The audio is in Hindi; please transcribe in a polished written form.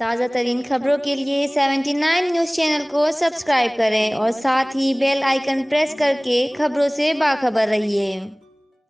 ताज़ा तरीन खबरों के लिए 79 न्यूज़ चैनल को सब्सक्राइब करें और साथ ही बेल आइकन प्रेस करके खबरों से बाखबर रहिए।